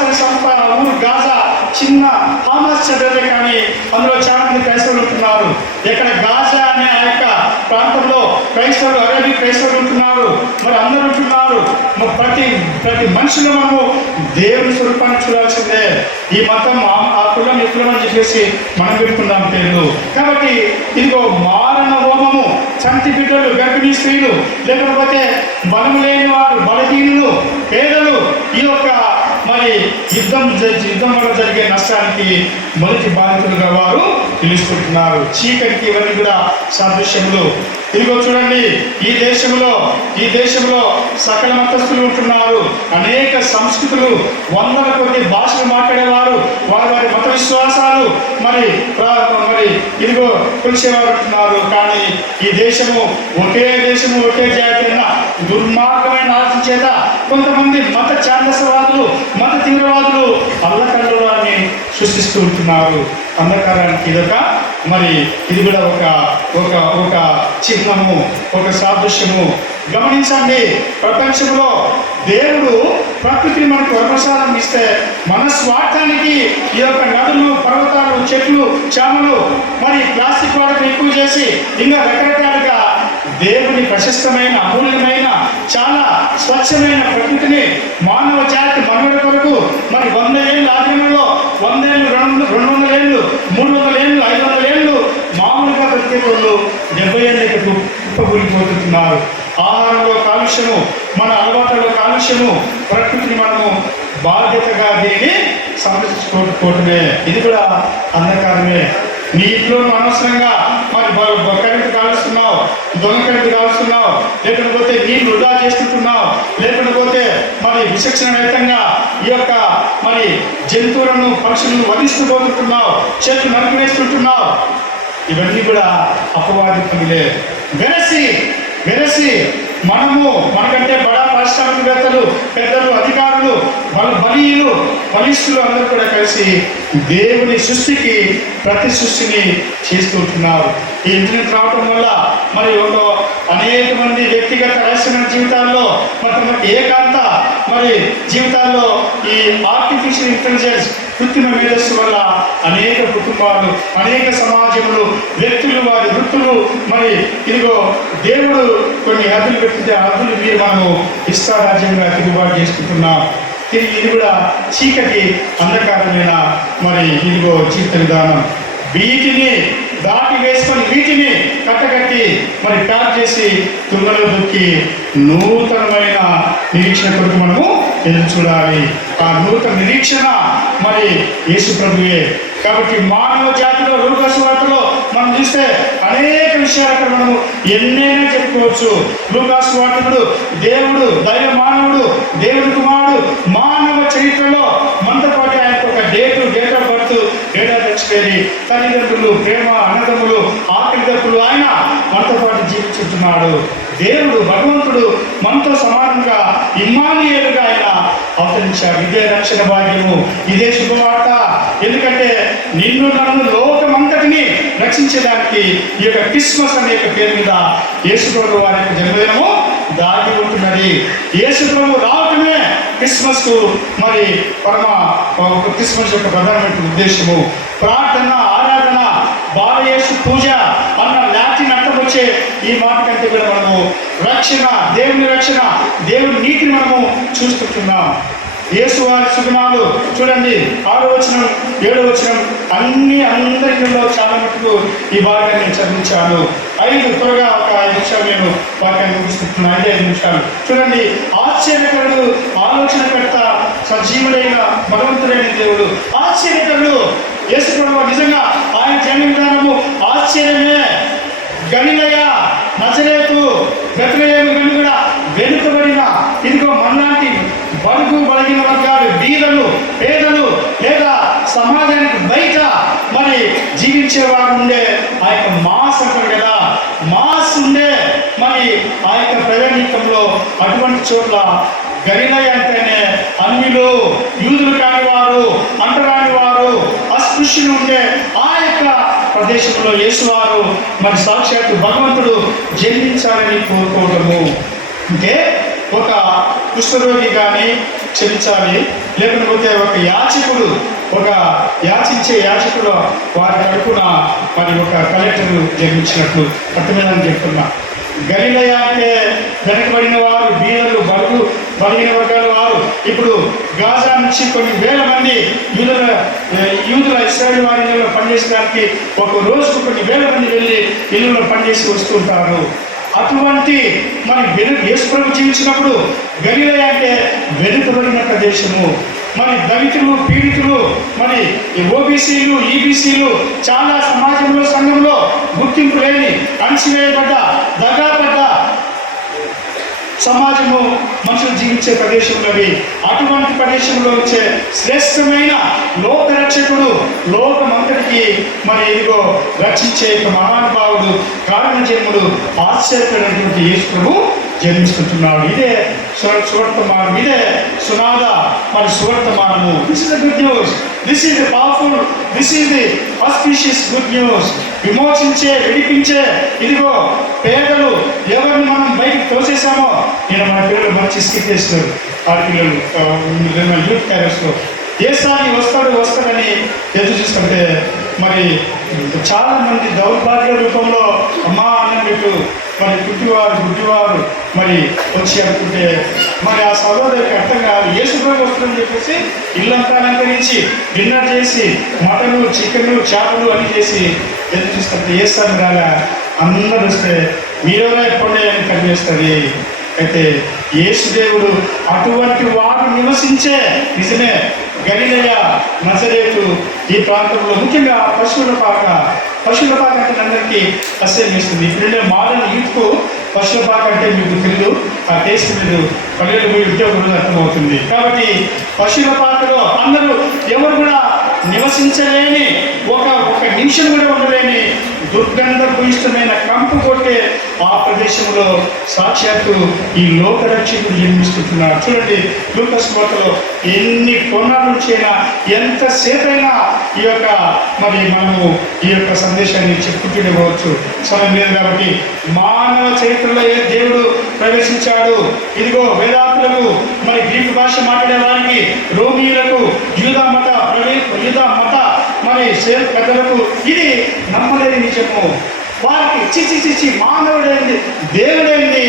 అనే సంస్థ ఊరు గాజా, చిన్న హామాస్ చదివే కానీ అందులో చాలా మంది క్రైస్తవులు ఉంటున్నారు. ఇక్కడ గాజా అనే ఆ యొక్క ప్రాంతంలో క్రైస్తవులు, అరేబిక్ క్రైస్తవులు ఉంటున్నారు. మరి అందరూ ఉంటున్నారు. ప్రతి మనిషిలో మనము దేవుని స్వరూపాన్ని చూడాల్సిందే. ఈ మతం ఆ కులం ఈ కులం అని చెప్పేసి మనం పెట్టుకున్నాం పేర్లు. కాబట్టి ఇదిగో మారణ హోమము, చంటి బిడ్డలు, గర్భిణీ స్త్రీలు, లేకపోతే బలము లేని వారు, బలహీనులు, పేదలు ఈ యొక్క మరి యుద్ధం వల్ల జరిగే నష్టానికి మొదటి బాధితులుగా వారు పిలుచుకుంటున్నారు. చీకటికి ఇవన్నీ కూడా సాదృశ్యములు. ఇదిగో చూడండి, ఈ దేశంలో సకల మతస్థులు ఉంటున్నారు. అనేక సంస్కృతులు, వందల కొద్ది భాషలు మాట్లాడేవారు, వారి మత విశ్వాసాలు మరి ఇదిగో కొలిసేవారు ఉంటున్నారు. కానీ ఈ దేశము ఒకే జాతి అన్న దుర్మార్గమైన ఆలోచన చేత కొంతమంది మత ఛాందసవాదులు, మత తీవ్రవాదులు అల్లకల్లోలాన్ని సృష్టిస్తూ ఉంటున్నారు. అంధకారానికి ఇది కూడా ఒక చిహ్నము, ఒక సాదృశ్యము. గమనించండి, ప్రపంచంలో దేవుడు ప్రకృతిని మనకు వరప్రసాదం ఇస్తే మన స్వార్థానికి ఈ యొక్క నదులు, పర్వతాలు, చెట్లు, చేమలు, మరి ప్లాస్టిక్ వాడకం ఎక్కువ చేసి ఇంకా రకరకాలుగా దేవుని ప్రశస్తమైన, అమూల్యమైన, చాలా స్వచ్ఛమైన ప్రకృతిని మానవ జాతి మనుగడ కొరకు మరి 100 ఏళ్ళు ఆధీనంలో 100 ఏళ్ళు, 200 ఏళ్ళు, 300 ఏళ్ళు, 500 ఏళ్ళు మామూలుగా బ్రతికే వాళ్ళు 70 ఏళ్ళకి కుప్పకూలిపోతున్నారు. ఆహారంలో కాలుష్యము, మన అలవాట్లలో కాలుష్యము, ప్రకృతిని మనము బాధ్యతగా దీనిని సంరక్షించుకోవటమే. ఇది కూడా అంధకారమే. నీ ఇంట్లో అనవసరంగా మరి కరెంటు కాలుస్తున్నావు, దొంగ కరెంటు కాలుస్తున్నావు, లేకపోతే నీళ్ళు వృధా చేసుకుంటున్నావు, లేకపోతే మరి విచక్షణ రహితంగా ఈ యొక్క మరి జంతువులను, పక్షులను వధిస్తూ పోతుంటున్నావు, చెట్లు నరికివేస్తుంటున్నావు. ఇవన్నీ కూడా అపవాది పనులే. వెరసి మనము మనకంటే బడా పారిశ్రామికవేత్తలు, పెద్దలు, అధికారులు, బలిష్ఠులు అందరూ కూడా కలిసి దేవుని సృష్టికి ప్రతి సృష్టిని చేస్తూ ఉంటున్నారు. ఈ ఇంటర్నెట్ రావటం వల్ల మరి అనేక మంది వ్యక్తిగత రహస్యమైన జీవితాల్లో మరి ఏకాంత మరి జీవితాల్లో ఈ ఆర్టిఫిషియల్ ఇంటెలిజెన్స్ కృత్రిమ మేధస్సు వల్ల అనేక కుటుంబాలు, అనేక సమాజములు, వ్యక్తులు, వారి వృత్తులు మరి ఇదిగో దేవుడు కొన్ని హద్దులు పెట్టుకుంటే హద్దులు మీరు మనము ఇష్టారాజ్యంగా తిరుగుబాటు చేసుకుంటున్నాం. ఇది కూడా చీకటి అంధకారమైన మరి ఇదిగో జీవిత విధానం. వీటిని దాటి వేసుకొని వీటిని కట్టకట్టి మరి ప్యాక్ చేసి తుంగలో దొక్కి నూతనమైన నిరీక్షణ కొరకు మనము ఎదురు చూడాలి. ఆ నూతన నిరీక్షణ మరి యేసు ప్రభువే. కాబట్టి మానవ జాతిలో లూకా సువార్తలో మనం చూస్తే అనేక విషయాలు అక్కడ మనము ఎన్నైనా చెప్పుకోవచ్చు. లూకా సువార్తికుడు దేవుడు, దైవ మానవుడు, దేవుడి కుమారుడు, మానవ చరిత్రలో మనతో పాటు ఆయనకు ఒక date of birth, date of expiry, తల్లిదండ్రులు, ప్రేమ, అన్నదమ్ములు, ఆకలి దప్పులు ఆయన మనతో పాటు జీవించుతున్నాడు. దేవుడు భగవంతుడు మనతో సమానంగా ఇమ్మానుయేలుగా ఆయన అవతరించాడు. ఇదే రక్షణ భాగ్యము, ఇదే శుభవార్త. ఎందుకంటే నిన్ను నన్ను లోకమంతటిని రక్షించడానికి ఈ యొక్క క్రిస్మస్ అనే పేరు మీద యేసు ప్రభు వారి యొక్క జన్మదినము దాగి ఉంటున్నది. యేసు ప్రభు రావటమే క్రిస్మస్ కు మరి క్రిస్మస్ యొక్క ప్రధానమైన ఉద్దేశము. ప్రార్థన, ఆరాధన, బాలయేసు పూజ అన్న లాటిన్ అర్థం వచ్చే ఈ మాట కంటే కూడా మనము రక్షణ, దేవుని రక్షణ, దేవుని నీతిని మనము చూసుకుంటున్నాం. యేసు వారి సుగుణాలు చూడండి, 6వ వచనం, 7వ వచనం అందరిలో చాలా మటుకు ఈ భాగాన్ని నేను చదివించాను. త్వరగా ఒక 5 నిమిషాలు నేను వాక్యాన్ని ముగిస్తున్నాను. 5 నిమిషాలు చూడండి. ఆశ్చర్యకరుడు, ఆలోచనకర్త, సజీవుడైన భగవంతుడైన దేవుడు, ఆశ్చర్యకరుడు. యేసు ప్రభువు నిజంగా ఆయన జన్మ విధానము ఆశ్చర్యమే. గలిలయ, నజరేతు, బెత్లెహేము గనులు కూడా వెనుకబడిన ఇదిగో మనలాంటి బడుగు బలగిన వర్గాలు, బీదలు, పేదలు లేదా సమాజానికి బయట మరి జీవించేవారు ఉండే ఆ యొక్క మాస్ అంటారు కదా, మాస్ ఉండే మరి ఆ యొక్క ప్రజానీకంలో అటువంటి చోట్ల గలిలయ అంటేనే అన్యులు, యూదులు కాని వారు, అంటరాని వారు, అస్పృశ్యులు ఉండే ఆ యొక్క ప్రదేశంలో యేసువారు మరి సాక్షాత్తు భగవంతుడు జన్మించాలని కోరుకోవడము. అంటే ఒక కుష్ఠరోగి కానీ క్షమించాలి, లేకపోతే ఒక యాచకుడు, ఒక యాచకుడు వారి కడుపున మరి ఒక కలెక్టర్ జన్మించినట్లు అర్థమేదని చెప్తున్నా. గలిలయ అంటే వెనకబడిన వారు, బీదలు, బలిగిన వర్గాల వారు. ఇప్పుడు గాజా నుంచి కొన్ని వేల మంది యూదుల ఇశ్రాయేలు వారి ఇళ్ళలో పనిచేసడానికి ఒక రోజుకు కొన్ని వేల మంది వెళ్ళి ఇళ్ళలో పనిచేసి వస్తుంటారు. అటువంటి మరి యేసు ప్రభు జీవించినప్పుడు గలిలయ అంటే వెనుకబడిన ప్రదేశము. మరి దళితులు, పీడితులు, మరి ఓబీసీలు, ఈబీసీలు చాలా సమాజంలో, సంఘంలో గుర్తింపు లేని, అణచివేయబడ్డ, దగాపడ్డ సమాజము మనుషులు జీవించే ప్రదేశంలోవి. అటువంటి ప్రదేశంలో వచ్చే శ్రేష్టమైన లోకరక్షకుడు, లోకమంతటికి మరి ఇదిగో రక్షించే మహానుభావుడు, కారణ జన్ముడు, ఆశ్చర్యకరమైనటువంటి యేసు ప్రభు జన్మిస్తుంటున్నాడు. ఇదే సువర్తమానం, ఇదే సునాద మరి సువర్తమానము. This is the good news, this is the powerful, this is the auspicious good news. విమోచించే, విడిపించే ఇదిగో పేదలు ఎవరిని మనం బయటకు తోసేసామో, నేను మన పిల్లలు మంచి స్కిట్ చేస్తారు, ఆడపిల్లలు యూత్ క్యారియర్స్లో ఏసారి వస్తాడని ఎదురు చూస్తుంటే మరి చాలా మంది దౌర్భాగ్య రూపంలో అమ్మా అన్నం పెట్టు మరి గుడ్డివారు మరి వచ్చి అనుకుంటే మరి ఆ సహోదరికి అర్థం కాదు. యేసుప్రభు వస్తుందని చెప్పేసి ఇల్లంతా అలంకరించి డిన్నర్ చేసి మటను, చికెను, చేపలు అన్నీ చేసి ఎదురు చూస్తుంటే ఏసారి రాగా అందరూ వస్తే మీరెవరో ఎప్పుడే అని కనిపిస్తుంది. అయితే యేసుదేవుడు అటువంటి వారు నివసించే నిజమే గలిలయ, నజరేతు ఈ ప్రాంతంలో ముఖ్యంగా పశువుల పాక అంటే అందరికీ అసహ్యం చేస్తుంది. ఇప్పుడుండే మోడర్న్ యూత్కు పశువుల పాక అంటే మీకు తెలియదు, ఆ టేస్ట్ మీరు పల్లెలు పోయి ఉద్యోగం అర్థమవుతుంది. కాబట్టి పశువుల పాకలో అందరూ ఎవరు కూడా నివసించలేని ఒక నిమిషం కూడా ఉండలేని దుర్గంధభూయిష్టమైన కంపు కొట్టే ఆ ప్రదేశంలో సాక్షాత్తు ఈ లోకరక్షకుడు జన్మిస్తుంటున్నాడు. చూడండి, లూకాసు వార్తలో ఎన్ని కొన్నాళ్ళ నుంచైనా ఎంతసేపైనా ఈ యొక్క మనము ఈ యొక్క సందేశాన్ని చెప్పుకుంటూనే పోవచ్చు. సమయం లేదు కాబట్టి మానవ చరిత్రలో ఏ దేవుడు ప్రవేశించాడు? ఇదిగో వేదాంతులకు, గ్రీకు భాష మాట్లాడే వారికి, రోమీయులకు, యూదా మత పెద్దలకు ఇది నమ్మలేని నిజము. వారికి చిచి మానవుడైంది దేవుడైంది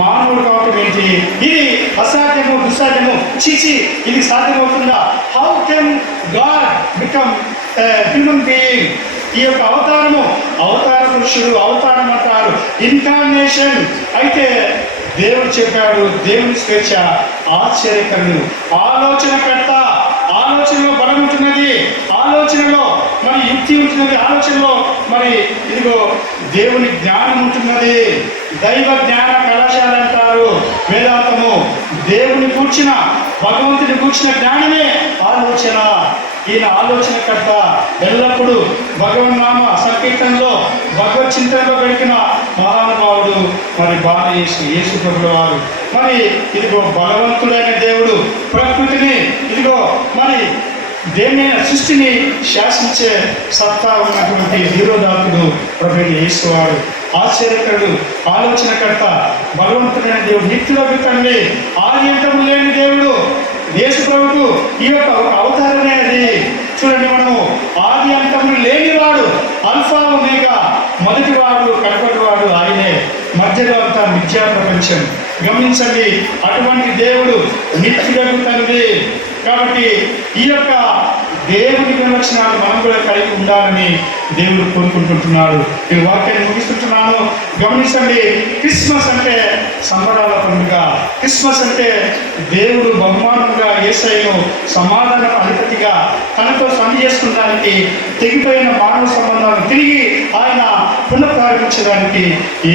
మానవుడు కావటం ఏంటి? ఇది అసాధ్యము, దుస్సాధ్యము, చిచి ఇది సాధ్యమవుతుందా? How can God become human being? ఈ యొక్క అవతార పురుషుడు, అవతారం అంటారు, ఇన్కార్నేషన్. అయితే దేవుడు చెప్పాడు, దేవుని స్వేచ్ఛ ఆశ్చర్యకరుడు, ఆలోచనకర్త. ఆలోచనలో బలం ఉంటున్నది, ఆలోచనలో యుక్తి ఉంటున్నది, ఆలోచనలో ఇదిగో దేవుని జ్ఞానం ఉంటున్నది. దైవ జ్ఞాన కళాశాల అంటారు వేదాంతము. దేవుని కూర్చిన, భగవంతుని కూర్చిన జ్ఞానమే ఆలోచన. ఈయన ఆలోచనకర్త. ఎల్లప్పుడూ భగవన్నామ సంకీర్తనలో, భగవత్ చింతనలో గడిపిన మహానుభావుడు యేసు ప్రభుల వారు. ఇదిగో బలవంతుడైన దేవుడు, ప్రకృతిని ఇదిగో దేన్నైనా సృష్టిని శాసించే సత్తా ఉన్నటువంటి ధీరోదాత్తుడు ప్రభు యేసు వారు. ఆశ్చర్యకరుడు, ఆలోచనకర్త, బలవంతుడైన దేవుడు, నిత్యులకు తండ్రి, ఆది అంతము లేని దేవుడు యేసు ప్రభుకు ఈ యొక్క ఒక అవతారమే అది. చూడండి, మనము ఆది అంతము లేనివాడు, అల్ఫా ఒమేగా, మొదటివాడు కడపటివాడు ఆయనే, మధ్యలో అంతా మిథ్యా ప్రపంచం. గమనించండి, అటువంటి దేవుడు నిత్యులకు తండ్రి. కాబట్టి ఈ యొక్క దేవుని విలక్షణాలు మనం కూడా కలిగి ఉండాలని దేవుడు కోరుకుంటుంటున్నాడు. ఈ వాక్యాన్ని ముగిస్తుంటున్నాను. గమనించండి, క్రిస్మస్ అంటే సంబరాల పండుగ. క్రిస్మస్ అంటే దేవుడు బహుమానంగా యేసయ్యను సమాధాన అధిపతిగా తనతో సంధి చేసుకోవడానికి, తెగిపోయిన మానవ సంబంధాలను తిరిగి ఆయన పునఃప్రారంభించడానికి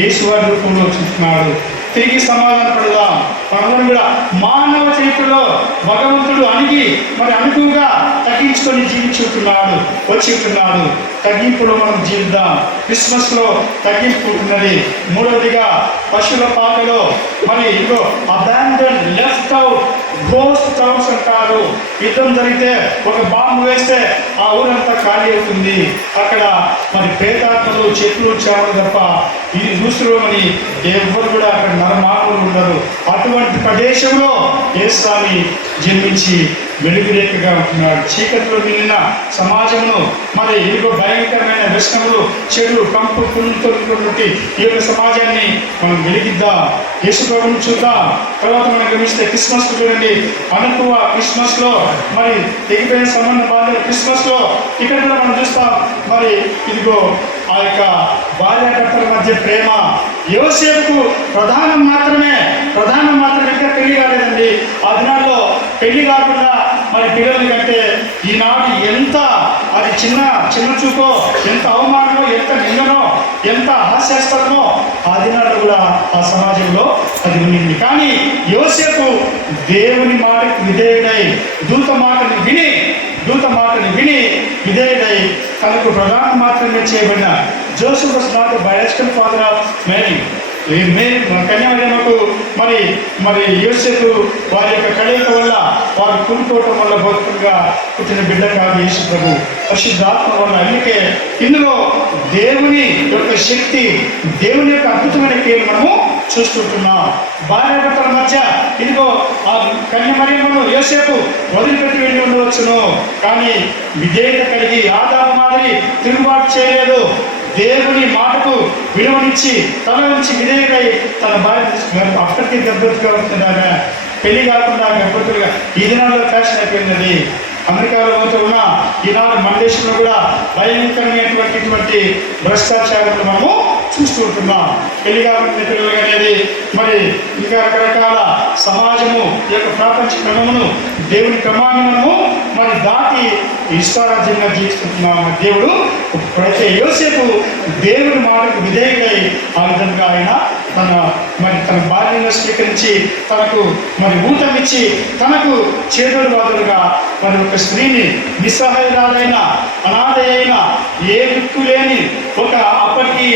యేసువారి రూపంలో చూస్తున్నాడు. తిరిగి సమాధాన పడదాం. మనము కూడా మానవ చరిత్రలో భగవంతుడు అనుకుగా తగ్గించుకొని వచ్చి ఉంటున్నాడు. తగ్గింపులో మనం జీవిద్దాం. క్రిస్మస్లో తగ్గింపు ఉన్నది. మూడవదిగా పశువుల పాటలో ఇదిగో abandon, left out, ghost towns అంటారు. యుద్ధం జరిగితే ఒక బాంబు వేస్తే ఆ ఊరంతా ఖాళీ అవుతుంది. అక్కడ పేతాత్మలు, చెట్లు, చేపలు తప్ప ఇది దూసులోని ఎవరు కూడా అక్కడ నరమానవులు ఉండరు. అటువంటి ప్రదేశంలో యేసుని జన్మించి వెలుగురేఖగా ఉంటున్నాడు. చీకటిలో మిగిలిన సమాజమును ఇదిగో భయంకరమైన వ్యసనములు, చెడు, కంపు, పురుగుతో ఈ యొక్క సమాజాన్ని మనం వెలిగిద్దాం. యేసు ప్రభువును చూద్దాం. తర్వాత మనం గమనిస్తే క్రిస్మస్ చూడండి, అనుకువ క్రిస్మస్ లో తెగిపోయిన సంబంధ బాధ్యత క్రిస్మస్ లో ఇక్కడ కూడా మనం చూస్తాం. ఇదిగో ఆ యొక్క భార్యాభర్తల మధ్య ప్రేమ. యోసేపుకు ప్రధానం మాత్రమే ఇంకా పెళ్లి కాలేదండి. ఆ దినాల్లో పెళ్లి కాకుండా పిల్లల్ని కంటే ఈనాడు ఎంత అది చిన్న చూపో, ఎంత అవమానమో, ఎంత నిందనో, ఎంత హాస్యాస్పదమో ఆ దినాల్లో కూడా ఆ సమాజంలో అది ఉండింది. కానీ యోసేపు దేవుని మాటకు విధేయుడై, దూత మాటని విని విధేయుడై తనకు ప్రధాన మాత్రమే చేయబడిన Joseph was not the biological father of Mary. కన్యామరియమ్మకు యోసేపు వారి యొక్క కలయిక వల్ల, వారు కూడుకోవటం వల్ల భౌతికంగా పుట్టిన బిడ్డ కాదు యేసు ప్రభు, పరిశుద్ధాత్మ వల్ల. అందుకే ఇందులో దేవుని యొక్క శక్తి, దేవుని యొక్క అద్భుతమైన క్రియలు మనము చూస్తుంటున్నాం. భార్యాభర్తల మధ్య ఇదిగో ఆ కన్యామరియమ్మను యోసేపు వదిలిపెట్టి వెళ్ళి ఉండవచ్చును, కానీ విధేయత కలిగి ఆదాము మాదిరి తిరుగుబాటు చేయలేదు. దేవుని మాటకు విలువనిచ్చి తన నుంచి విధేయుడై తన భార్య అక్కడికి గర్భవతిగా ఉంటుందాగా, పెళ్లి కాకుండా గర్భవతులుగా ఈ దినాల్లో ఫ్యాషన్ అయిపోయింది. అమెరికాలో పోతూ ఉన్న ఈనాడు మన దేశంలో కూడా భయంకరమైనటువంటి భ్రష్టాచారాలు మనము చూస్తూ ఉంటున్నాం. పెళ్లి కాకుండా పిల్లలు అనేది ఇంకా రకరకాల సమాజము యొక్క ప్రపంచ క్రమమును, దేవుని క్రమాన్ని మనము దాటి ఇష్టారాజ్యంగా జీవిస్తుంటున్నాం. దేవుడు అయితే యోసేపు దేవుని మాటకు విధేయుడై ఆ విధంగా ఆయన తన భార్యను స్వీకరించి తనకు ఊతమిచ్చి తనకు చేదోడు వాదులుగా ఒక స్త్రీని నిస్సహాయురాలైన అనాథ అయిన ఏ దిక్కు లేని అప్పటికి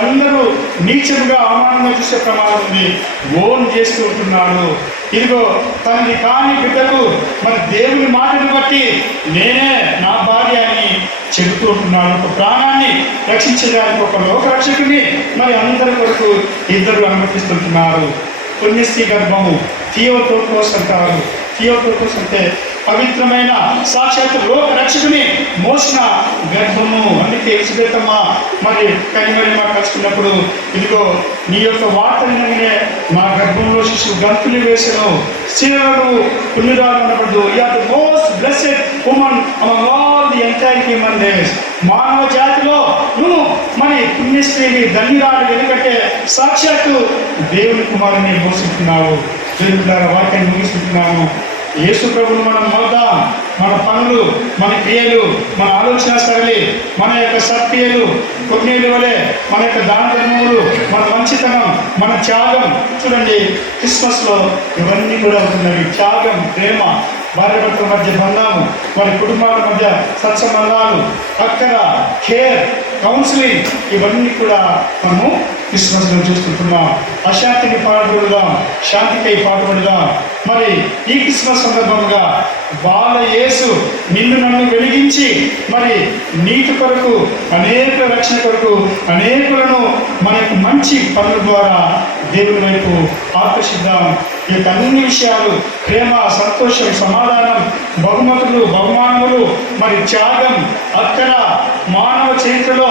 అందరూ నీచముగా అవమానంగా చూసే ప్రమాదం ఉంది ఓన్ చేస్తూ ఉంటున్నాడు. ఇదిగో తనని కాని బిడ్డకు దేవుని మాటను బట్టి నేనే నా భార్య అని చెబుతూ ఉంటున్నాడు. ఒక ప్రాణాన్ని రక్షించడానికి ఒక లోకరక్షకుని అందరి కొరకు ఇద్దరు అనుమతిస్తుంటున్నారు. పుణ్యశ్రీ గర్భము థియోటోకోస్ అంటారు. థియోటోకోస్ అంటే పవిత్రమైన సాక్షాత్ లోక రక్షకుని మోసిన గర్భము. అందుకే ఎలిజబెతమ్మ కనిమరి కలుసుకున్నప్పుడు ఇదిగో నీ యొక్క వార్తనే నా గర్భంలో శిశువు గంతులు వేసను, స్త్రీలను పుణ్యురాలు అనబడదు. You are the most blessed woman among all the entire human race. మానవ జాతిలో నువ్వు పుణ్యశ్రీని ధన్యురాలు, ఎందుకంటే సాక్షాత్తు దేవుని కుమారుని మోసుకుంటున్నావు. దేవుని వాక్యాన్ని ముగిస్తున్నాము. యేసు ప్రభువును మనం మోద్దాం. మన పనులు, మన క్రియలు, మన ఆలోచన సరళి, మన యొక్క సత్క్రియలు, పుణ్యుల వలె మన యొక్క దాన ధర్మములు, మన మంచితనం, మన త్యాగం. చూడండి, క్రిస్మస్లో ఇవన్నీ కూడా ఉంటున్నవి. త్యాగం, ప్రేమ, భార్యాభర్తల మధ్య బంధాలు, వారి కుటుంబాల మధ్య సత్సంబంధాలు, అక్కర, కేర్, కౌన్సిలింగ్, ఇవన్నీ కూడా మనము క్రిస్మస్లో చూస్తుంటున్నాం. అశాంతిని పాటుపడదాం, శాంతికై పాటుపడదాం. ఈ క్రిస్మస్ సందర్భంగా బాల యేసు నిన్ను నన్ను వెలిగించి నీతి కొరకు, అనేక రక్షణ కొరకు అనేకులను మన యొక్క మంచి పనుల ద్వారా దేవుని వైపు ఆకర్షిద్దాం. ఈ యొక్క అన్ని విషయాలు, ప్రేమ, సంతోషం, సమాధానం, బహుమతులు, బహుమానములు, త్యాగం, అక్కర మానవ చరిత్రలో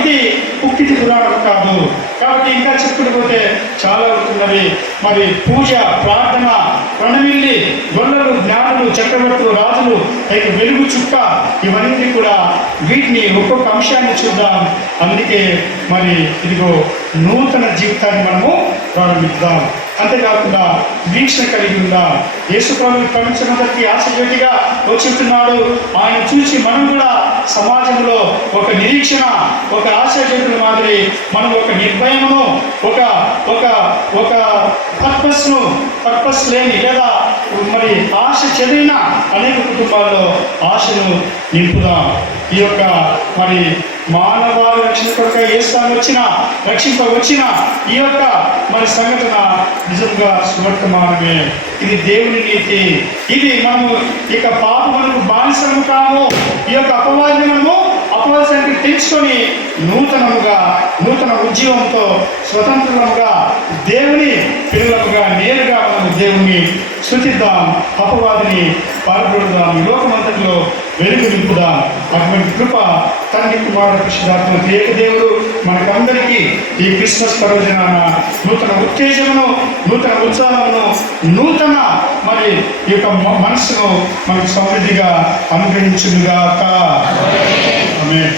ఇది పుక్కిటి పురాణం కాదు. కాబట్టి ఇంకా చెప్పుకుంటే చాలా ఉంటున్నవి. పూజ, ప్రార్థన, ప్రణమిల్లి, గొల్లలు, జ్ఞానులు, చక్రవర్తులు, రాజులు, వెలుగు చుక్క, ఇవన్నీ కూడా వీటిని ఒక్కొక్క అంశాన్ని చూద్దాం. అందుకే ఇదిగో నూతన జీవితాన్ని మనము ప్రారంభిద్దాం. అంతేకాకుండా వీక్షణ కలిగి ఉందాం. యేసు ప్రభువు ప్రపంచమంతటికి ఆశజ్యోతిగా వచ్చుతున్నాడు. ఆయన చూసి మనం కూడా సమాజంలో ఒక నిరీక్షణ, ఒక ఆశాజ్యోతుల మాదిరి మనం ఒక నిర్భయమును, ఒక పర్పస్ లేని లేదా ఆశ చెదిరిన అనేక కుటుంబాల్లో ఆశను నింపుదాం. ఈ యొక్క మానవ రక్షణ కొరకు యేసు రక్షింపవచ్చిన ఈ యొక్క సంఘటన నిజంగా సువర్తమానమే. ఇది దేవుని నీతి. ఇది మనము ఇక పాపములకు బానిసము కాము. ఈ యొక్క అపవాదిని మనము అపవాదానికి తెలుసుకొని నూతన ఉద్యమంతో స్వతంత్రముగా దేవుని పిల్లలుగా నేరుగా మనము దేవుని స్తుతిద్దాం, అపవాదిని పాల్గొడదాం, లోకమంతటిలో వెలుగు నింపుదాం. అటువంటి కృప తండ్రి, కుమారుడు, పరిశుద్ధాత్మ ఏక దేవుడు మనకందరికీ ఈ క్రిస్మస్ పర్వదినాన నూతన ఉత్తేజమును, నూతన ఉత్సాహమును, నూతన ఈ యొక్క మనస్సును మనకు సమృద్ధిగా అనుగ్రహించుగాక. ఆమేన్.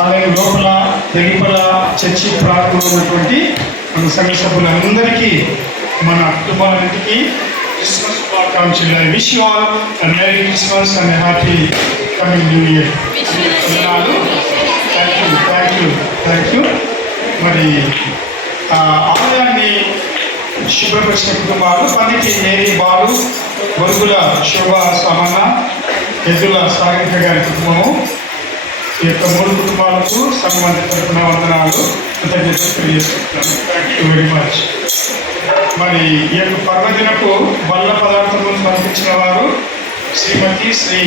అలాగే లోపల వెలుపల చర్చి ప్రాంతంలో ఉన్నటువంటి మన సంఘ సభ్యులందరికీ మన కుటుంబాలన్నింటికి క్రిస్మస్ శుభాకాంక్షలు. I wish you all a merry Christmas and happy coming new year. Thank you. మరి ఆలయాన్ని శుభ్రపరిచిన కుటుంబాలు పండితి మేరీ బాలు, బొరుగుల శోభ సమన్న, ఎద్దుల సాగరిక గారి కుటుంబము, ఈ యొక్క 3 కుటుంబాలకు సంఘం తరపున వందనాలు, కృతజ్ఞతలు తెలియజేస్తున్నాను. Thank you very much. మరి ఈ యొక్క పర్వదినపు బల్ల పదార్థములు పంపించిన వారు శ్రీమతి శ్రీ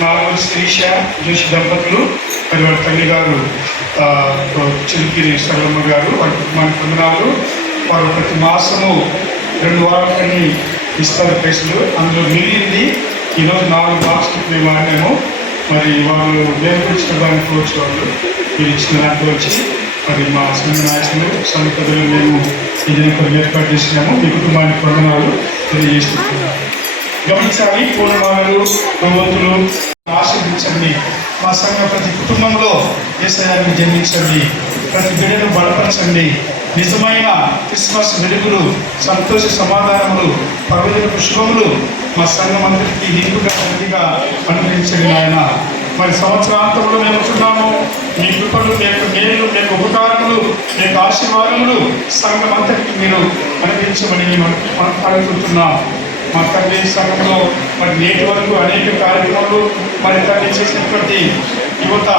నాగూరి శిరీష జోషి దంపతులు, మరి వారి తల్లి గారు చిలికిరి సరళమ్మ గారు, వారి కుటుంబానికి వందనాలు. వారు ప్రతి మాసము 2 వారాలకని ఇస్తారు పైసలు, అందులో మిగిలింది ఈరోజు 4 బాక్స్కి మేము వాడినాము. మరి వాళ్ళు వేరుపరిచిన దానికి వచ్చి వాళ్ళు మీరు ఇచ్చిన దాంట్లో వచ్చి మరి మా సంఘ నాయకులు సంఘ పెద్దలు మేము ఈ దినం ఏర్పాటు చేసినాము. మీ కుటుంబానికి వందనాలు తెలియజేస్తున్నాము. గమనించాలి, పూర్ణమాలలు, భగవంతులు ఆశీర్వదించండి. మా సంఘ ప్రతి కుటుంబంలో యేసయ్యను జన్మించండి. ప్రతి బిడ్డను బలపరచండి. నిజమైన క్రిస్మస్ వెలుగులు, సంతోష సమాధానములు, పర్వదినపు శుభములు మా సంఘం అందరికీ నిండుగా మందిగా అనుగ్రహించండి నాయన. మరి సంవత్సరాంతంలో మేము ఉంటున్నాము. మీ కృపలు, మీ యొక్క మేలు, మీ యొక్క ఉపకారములు, మీ యొక్క ఆశీర్వాదములు సంఘం అంతటికి మీరు అనుగ్రహించమని మేము అడుగుతున్నాం. మా తండ్రి సంఘంలో మరి నేటి వరకు అనేక కార్యక్రమాలు మరి తండ్రి చేసినటువంటి యువత,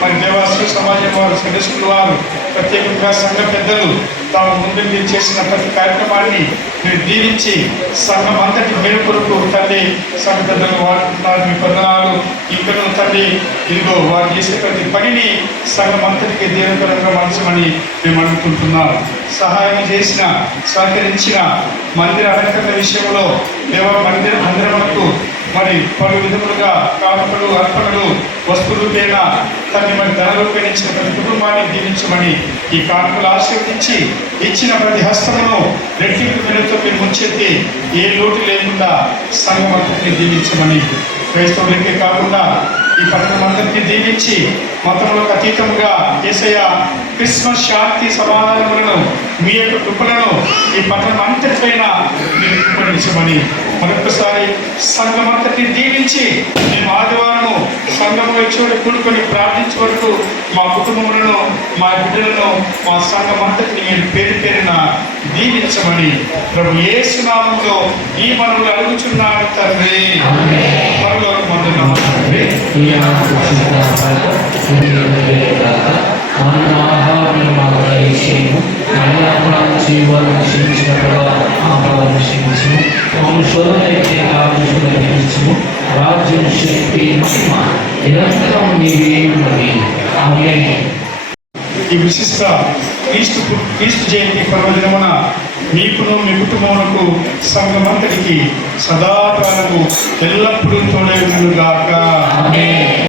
మరి దేవాశ్రీ సమాజం వారు, సదస్సులు వారు, ప్రత్యేకంగా సంఘ పెద్దలు తాము ముందు మీరు చేసిన ప్రతి కార్యక్రమాన్ని మీరు దీవించి సంఘం అంతటి మేలు కొరకు తండ్రి సంఘ పెద్దలు వాడుతున్నారు. మీ వందనాలు. ఇక్కడ తండ్రి ఇదిగో వారు చేసే ప్రతి పనిని సంఘం అంతటికి దీవెనకరంగా మార్చమని మేము అనుకుంటున్నాం. సహాయం చేసిన, సహకరించిన మందిర అలంకరణ విషయంలో మందిరములకు మరి పలు విధములుగా కానుకలు, అర్పణలు, వస్తువులపైన తనని మరి ధనరూపేణ ఇచ్చిన ప్రతి కుటుంబాన్ని దీవించమని, ఈ కానుకలు ఆశీర్వదించి ఇచ్చిన ప్రతి హస్తమును రెట్టింపు మేలుతో మీరు ముంచెత్తి ఏ లోటు లేకుండా సంఘం అంతటిని దీవించమని, క్రైస్తవులకే కాకుండా ఈ పట్టణం అందరికీ దీవించి మతములకు అతీతంగా యేసయ్య క్రిస్మస్ శాంతి సమాధానములను, మీ యొక్క కృపలను ఈ పట్టణం అంతటిపైన మీరు కృపణించమని మరొకసారి సంఘం అంతటిని దీవించి మేము ఆదివారము సంఘంలో చోటు కూడుకొని ప్రార్థించే వరకు మా కుటుంబములను, మా బిడ్డలను, మా సంఘం అంతటిని మీరు పేరు పేరున దీవించమని ప్రభు యేసు నామములో ఈ మనవులు అడుగుచున్నాడు తండ్రి. పరలోక మందున తండ్రి, రాజ్యం శక్తి నిరంతరం నీవే ఉన్నది. ఆమేన్. ఈ విశిష్ట క్రీస్తు జయంతి పర్వదినమున మీకును మీ కుటుంబములకు సంఘమంతటికి సదాకాలము ఎల్లప్పుడూ తోడై ఉండుగాక. ఆమేన్.